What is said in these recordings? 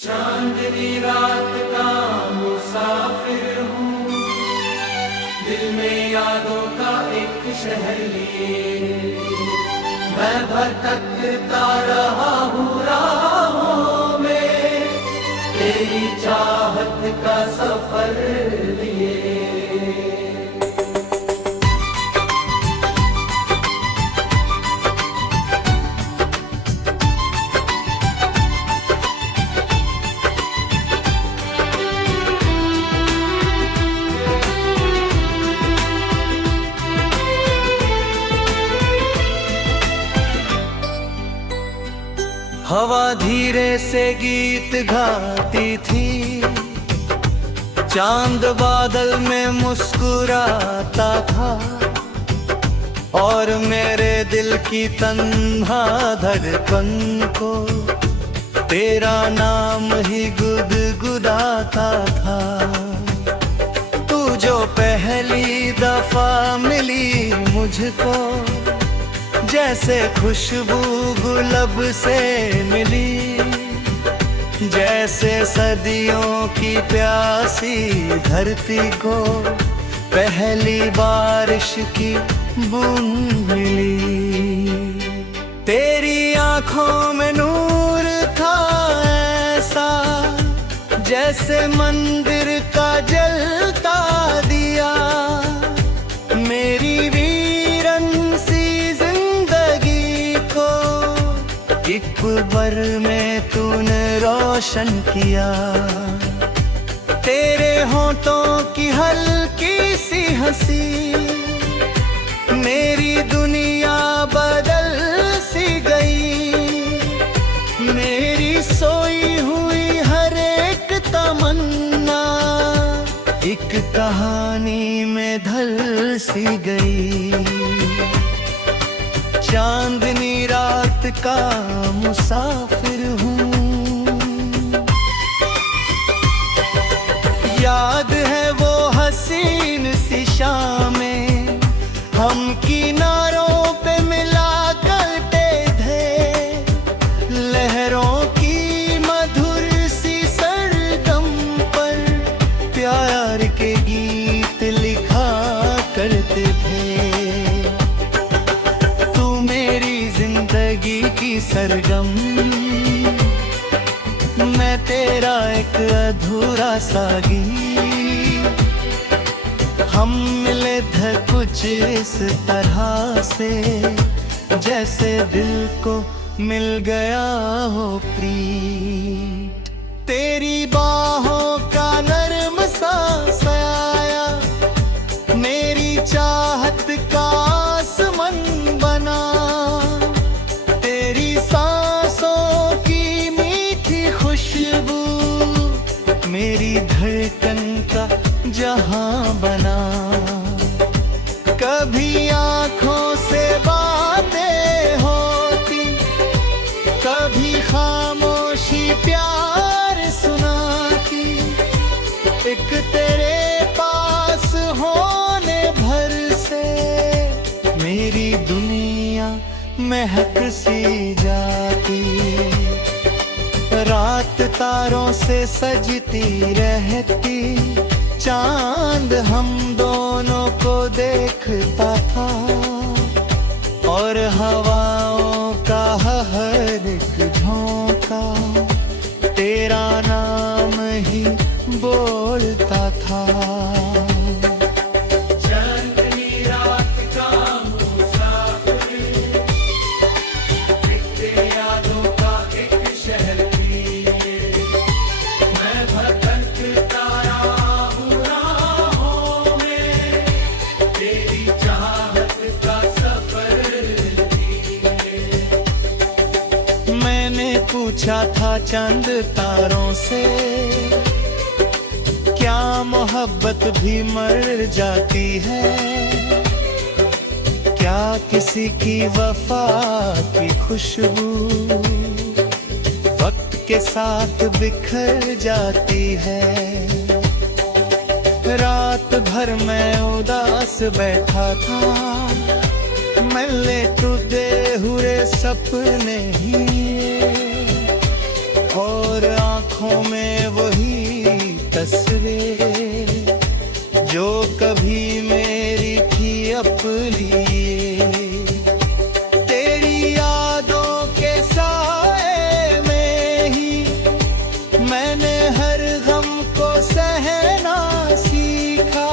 चांदनी रात का मुसाफिर हूँ, दिल में यादों का एक शहर लिए मैं भटकता रहा हूँ राहों में, तेरी चाहत का सफर लिए। हवा धीरे से गीत गाती थी, चांद बादल में मुस्कुराता था, और मेरे दिल की तन्हा धड़कन को तेरा नाम ही गुदगुदाता था। तू जो पहली दफा मिली मुझको, जैसे खुशबू गुलाब से मिली, जैसे सदियों की प्यासी धरती को पहली बारिश की बूंद मिली। तेरी आंखों में नूर था ऐसा, जैसे मंदिर का जलता दिया, मेरी एक बार में तूने रोशन किया। तेरे होठों की हल्की सी हंसी मेरी दुनिया बदल सी गई, मेरी सोई हुई हर एक तमन्ना एक कहानी में ढल सी गई। चांदनी रात का मुसाफिर हूँ, याद है वो हसीन सी शामें, हम किनारों पे मिला करते थे, लहरों की मधुर सी सरगम पर प्यार के गीत लिखा करते थे। जिंदगी की सरगम, मैं तेरा एक अधूरा सा गीत, हम मिले थे कुछ इस तरह से, जैसे दिल को मिल गया हो प्रीत। तेरी बाहों का नरम सा साया मेरी चाहत का आसमान बना, मेरी धड़कन का जहां बना। कभी आंखों से बातें होती, कभी खामोशी प्यार सुनाती, एक तेरे पास होने भर से मेरी दुनिया महक सी जाती। रात तारों से सजती रहती, चांद हम दोनों को देखता था, और हवाओं का हर एक झोंका तेरा नाम ही बोलता था। पूछा था चंद तारों से, क्या मोहब्बत भी मर जाती है, क्या किसी की वफा की खुशबू वक्त के साथ बिखर जाती है। रात भर मैं उदास बैठा था, मिले टूटे हुए सपने ही और आँखों आँखों में वही तस्वीर जो कभी मेरी थी अपनी। तेरी यादों के साए में ही मैंने हर गम को सहना सीखा।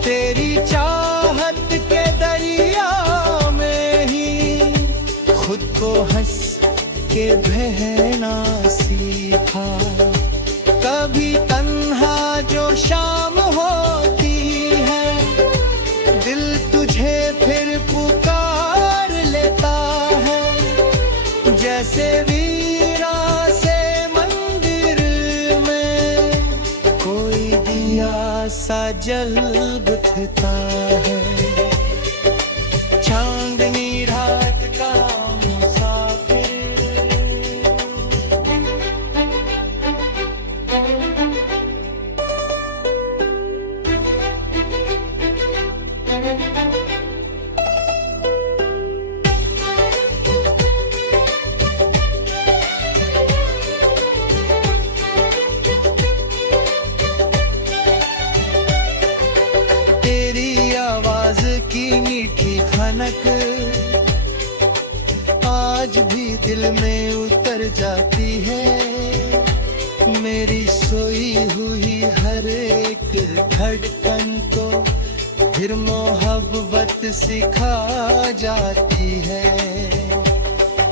तेरी चाहत के दरिया में ही खुद को हंस के बहना सीखा। कभी तन्हा जो शाम होती है, दिल तुझे फिर पुकार लेता है। जैसे वीरा से मंदिर में कोई दिया सा जल बुझता है। चांदनी रात का की मीठी खनक आज भी दिल में उतर जाती है। मेरी सोई हुई हर एक धड़कन को फिर मोहब्बत सिखा जाती है।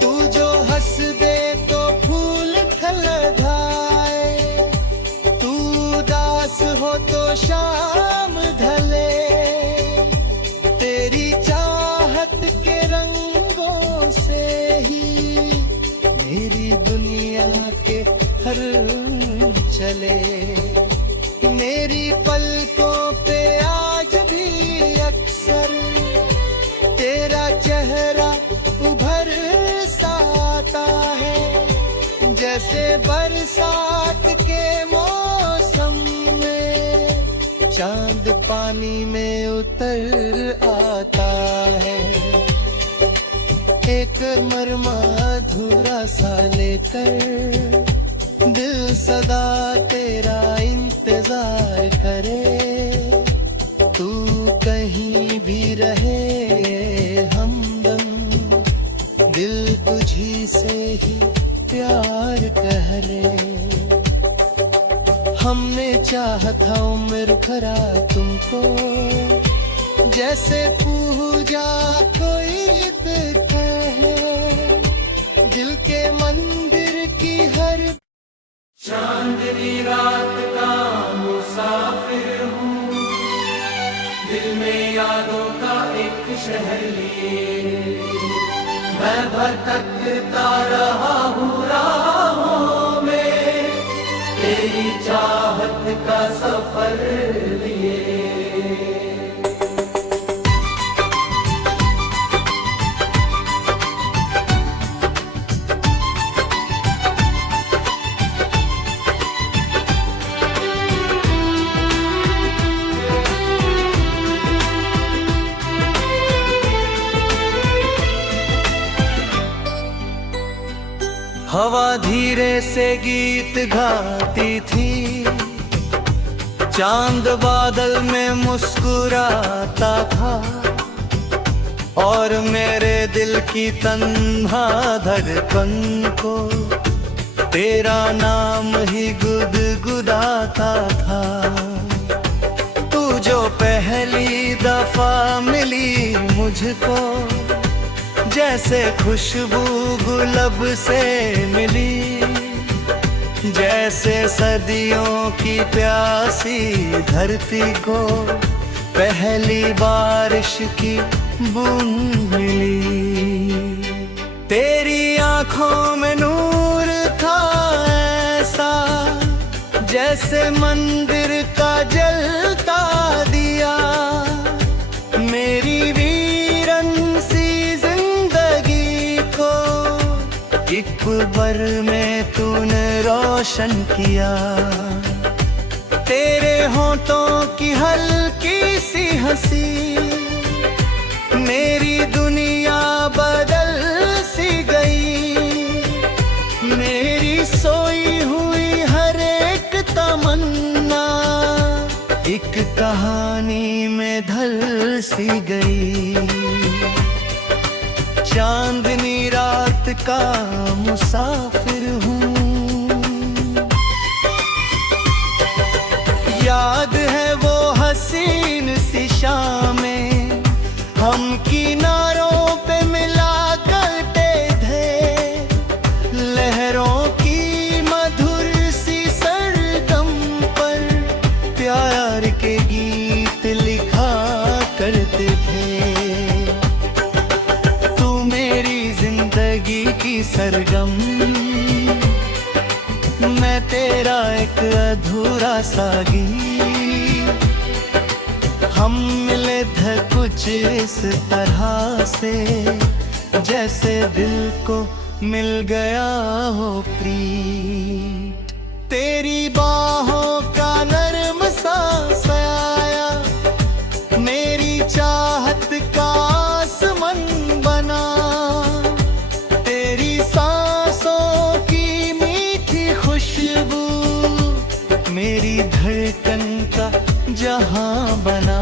तू जो हंस दे तो फूल खिल जाए, तू उदास हो तो शाम ढले। तेरी चाहत के रंगों से ही मेरी दुनिया के हर चले। मेरी पलकों पे आज भी अक्सर तेरा चेहरा उभर सा आता है। जैसे बरसात के मौसम में चांद पानी में उतर आता है। एक मरमा अधूरा सा लेकर दिल सदा तेरा इंतजार करे। तू कहीं भी रहे हमदम, दिल तुझी से ही प्यार करे। हमने चाहा था उम्र भरा तुमको, जैसे पूजा कोई है दिल के मंदिर की हर। चांदनी रात का मुसाफिर हूँ, दिल में यादों का एक शहर लिए मैं भटकता रहा हूँ राहों में, तेरी चाहत का सफर लिए। हवा धीरे से गीत गाती थी, चांद बादल में मुस्कुराता था और मेरे दिल की तन्हा धड़कन को तेरा नाम ही गुदगुदाता था। तू जो पहली दफा मिली मुझको, जैसे खुशबू गुलाब से मिली, जैसे सदियों की प्यासी धरती को पहली बारिश की बूंद मिली। तेरी आँखों में नूर था ऐसा, जैसे मंदिर का जलता दिया। मेरी वीरन सी एक बार में तूने रोशन किया। तेरे होठों की हल्की सी हंसी मेरी दुनिया बदल सी गई। मेरी सोई हुई सी गई। चांदनी रात का मुसाफिर हूँ। याद है वो हसीन सी शामें, हम किनारों पे मिला करते थे। लहरों की मधुर सी सरगम पर प्यार के गीत लिखा करते थे। तू मेरी जिंदगी की सरगम, मैं तेरा एक अधूरा सा गीत। हम मिले थे कुछ इस तरह से, जैसे दिल को मिल गया हो प्रीत। तेरी बाहों का नर्म सा साया मेरी चाहत का आसमान बना। तेरी सांसों की मीठी खुशबू मेरी धड़कन का जहां बना।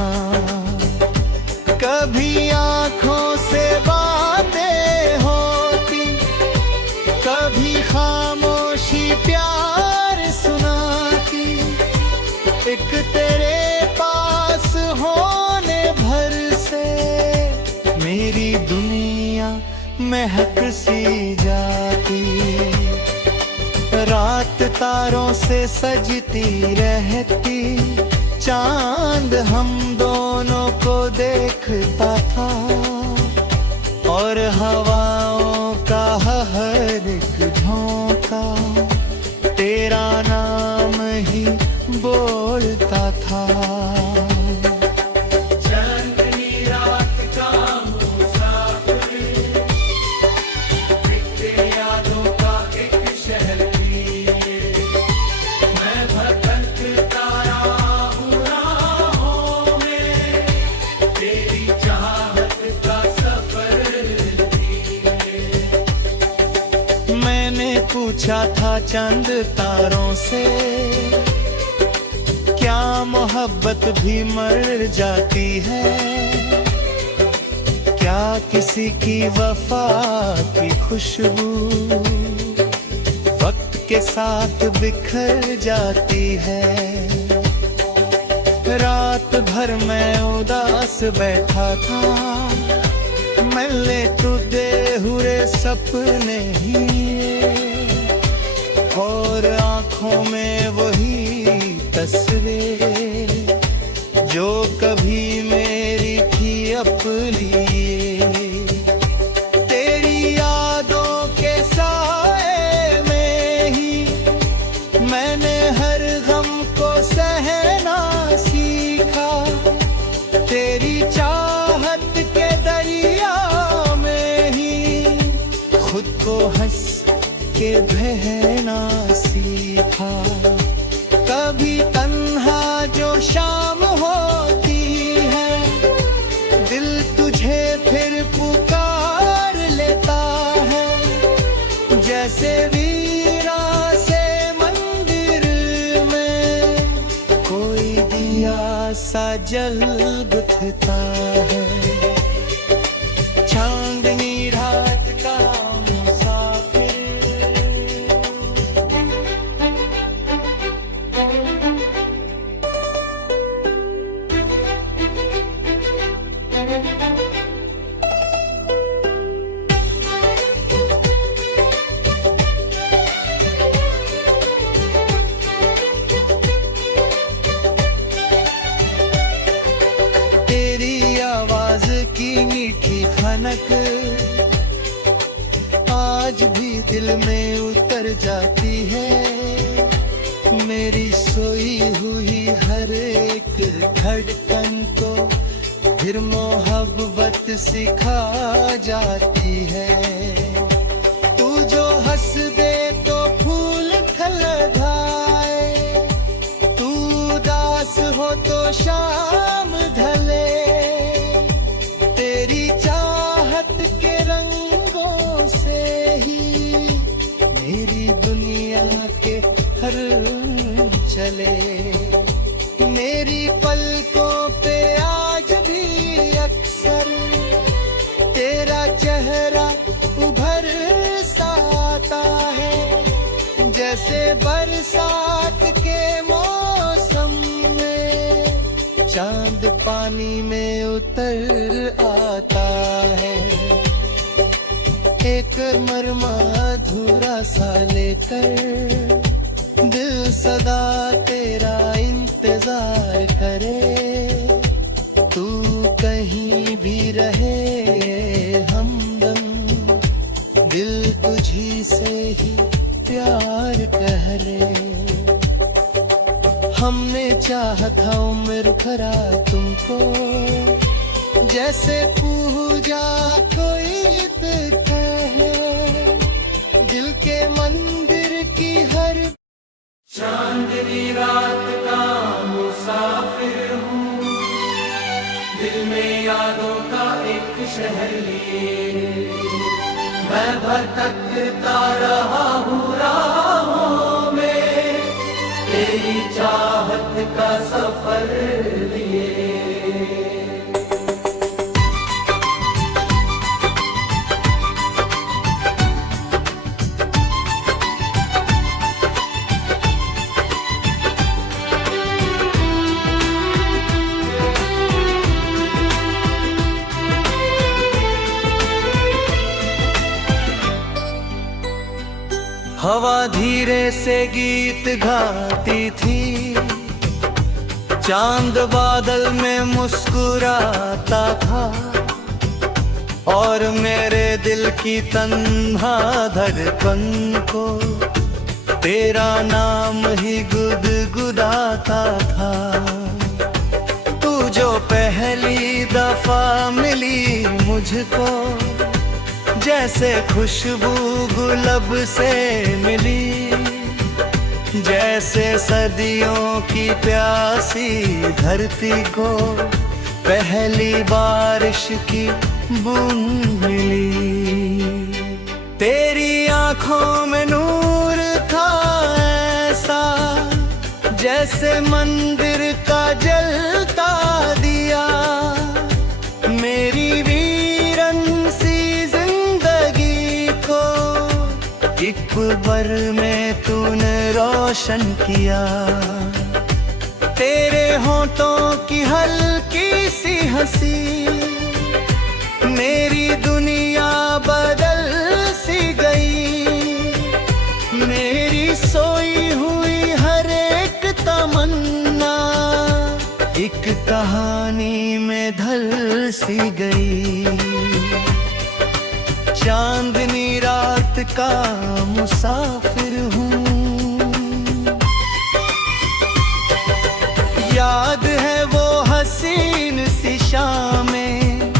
कभी आंखों से बातें होती, कभी खामोशी प्यार सुनाती। एक तेरे पास होने भर से मेरी दुनिया महक सी जाती। रात तारों से सजती रहती, चांद हम दोनों को देखता था। और हवाओं का हर एक झोंका तेरा नाम ही बोलता था। पूछा था चंद तारों से, क्या मोहब्बत भी मर जाती है? क्या किसी की वफा की खुशबू वक्त के साथ बिखर जाती है? रात भर मैं उदास बैठा था, मिले तुझे हुए सपने ही, और आँखों में वही तस्वीर जो कभी मेरी थी अपनी। तेरी यादों के साए में ही मैंने हर गम को सहना सीखा। तेरी चाहत के दरिया में ही खुद को हंस के बहना सीखा। कभी तन्हा जो शाम होती है, दिल तुझे फिर पुकार लेता है। जैसे वीरा से मंदिर में कोई दिया सा जल बुझता है। चांदनी रात का की मीठी खनक आज भी दिल में उतर जाती है। मेरी सोई हुई हर एक धड़कन को फिर मोहब्बत सिखा जाती है। तू जो हंस दे तो फूल खिल जाए, तू उदास हो तो शाम ढले। तेरी चाहत के रंगों से ही मेरी दुनिया के हर चले। मेरी पलकों पे आज भी जैसे बरसात के मौसम में चांद पानी में उतर आता है, एक मरमा अधूरा सा लेकर दिल सदा तेरा इंतजार करे। तू कहीं भी रहे हमदम, दिल तुझी से ही प्यार कह ले। हमने चाहा था उम्र भरा तुमको, जैसे पूजा कोई ईद कहे। दिल के मंदिर की हर चांदनी रात का मुसाफिर हूँ, दिल में यादों का एक शहर लिए मैं भटकता रहा हूँ राहों में, तेरी चाहत का सफर लिए। हवा धीरे से गीत गाती थी, चांद बादल में मुस्कुराता था, और मेरे दिल की तन्हा धड़कन को तेरा नाम ही गुदगुदाता था। तू जो पहली दफा मिली मुझको, जैसे खुशबू गुलाब से मिली, जैसे सदियों की प्यासी धरती को पहली बारिश की बूंद मिली। तेरी आंखों में नूर था ऐसा, जैसे मंदिर का जलता दिया। मेरी वीरन सी एक बार में तूने रोशन किया। तेरे होठों की हल्की सी हंसी मेरी दुनिया बदल सी गई। मेरी सोई हुई हर एक तमन्ना एक कहानी में ढल सी गई। चांदनी रात का मुसाफिर हूँ, याद है वो हसीन सी शामें,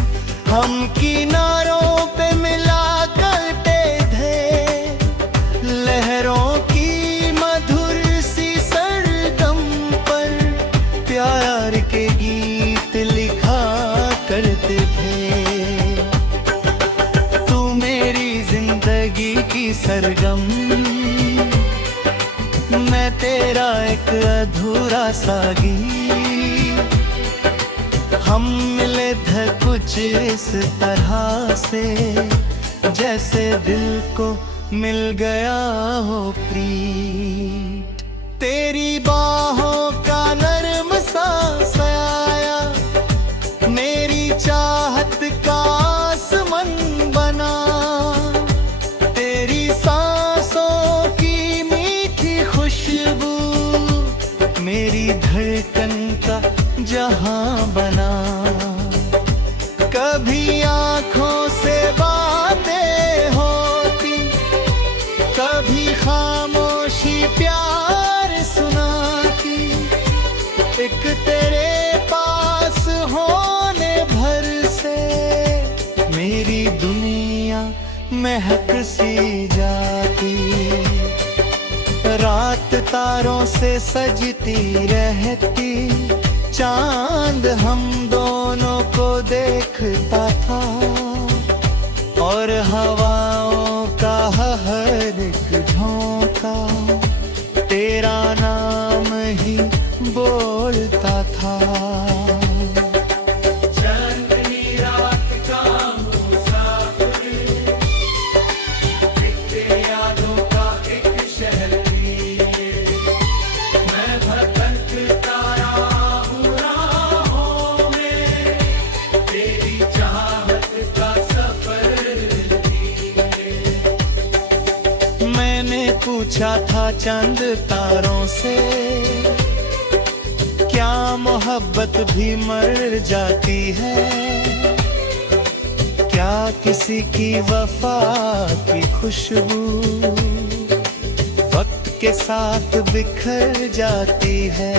हम किनारों पे मिला करते थे। लहरों की मधुर सी सरगम पर प्यार के गीत लिखा करते थे। जिंदगी की सरगम, मैं तेरा एक अधूरा सा गीत। हम मिले थे कुछ इस तरह से, जैसे दिल को मिल गया हो प्रीत। तेरी बाहों का नरम सा साया मेरी चाहत का आसमान बना। तेरी सांसों की मीठी खुशबू मेरी धड़कन का जहां बना। कभी आंखों से बातें होती, कभी खामोशी प्यार सुनाती। एक तेरे पास होने भर से मेरी दुनिया महक सी जाती। रात तारों से सजती रहती, चांद हम दोनों को देखता था। और हवाओं का हर एक झोंका तेरा नाम ही बोलता था। पूछा था चंद तारों से, क्या मोहब्बत भी मर जाती है? क्या किसी की वफा की खुशबू वक्त के साथ बिखर जाती है?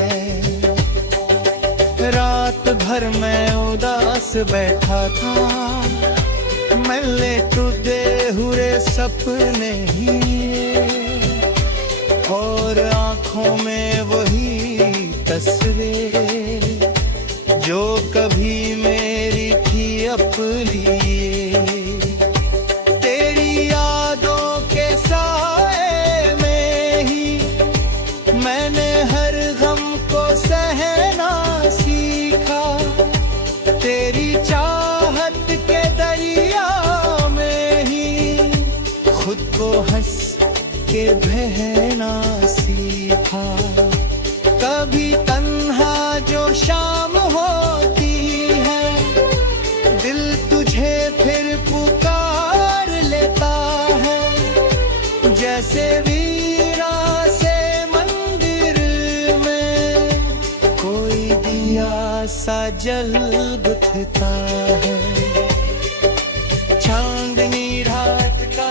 रात भर मैं उदास बैठा था, मैंने तुझे हुए सपने ही, और आँखों में वही तस्वीर जो कभी मेरी थी अपनी। तेरी यादों के साए में ही मैंने हर गम को सहना सीखा। तेरी चाहत के दरिया में ही खुद को हंस के बहना सीखा। कभी तन्हा जो शाम होती है, दिल तुझे फिर पुकार लेता है। जैसे वीरा से मंदिर में कोई दिया सा जल बुझता है। चांदनी रात का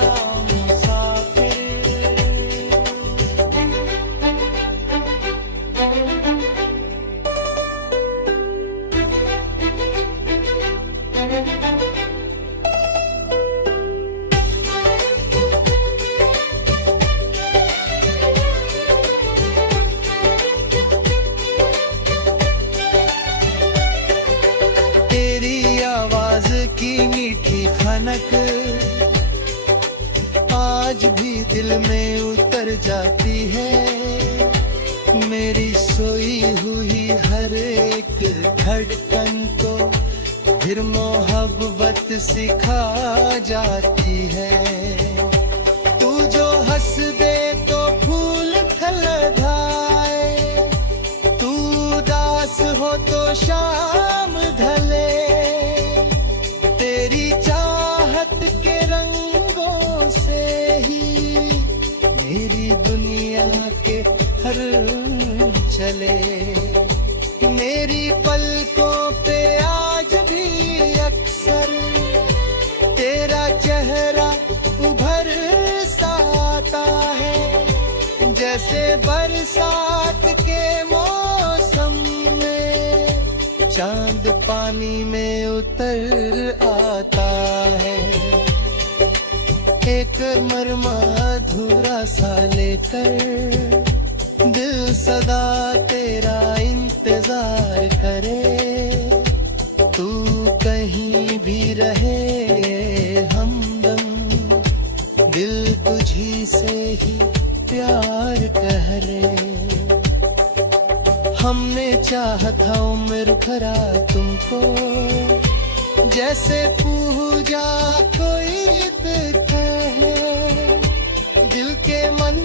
की मीठी खनक आज भी दिल में उतर जाती है। मेरी सोई हुई हर एक धड़कन को फिर मोहब्बत सिखा जाती है। तू जो हंस दे तो फूल खिल जाए, तू उदास हो तो शाम ढले। तेरी चाहत के रंगों से ही मेरी दुनिया के हर चले। मेरी पलकों पे आज भी अक्सर तेरा चेहरा उभर सा आता है। जैसे बरसात के मौसम में चांद पानी में उतर आता है। एक मरमा अधूरा सा लेकर दिल सदा तेरा इंतजार करे। तू कहीं भी रहे हमदम, दिल तुझी से ही प्यार करे। हमने चाहा था उम्र भरा तुमको, जैसे पूजा कोई है दिल के मन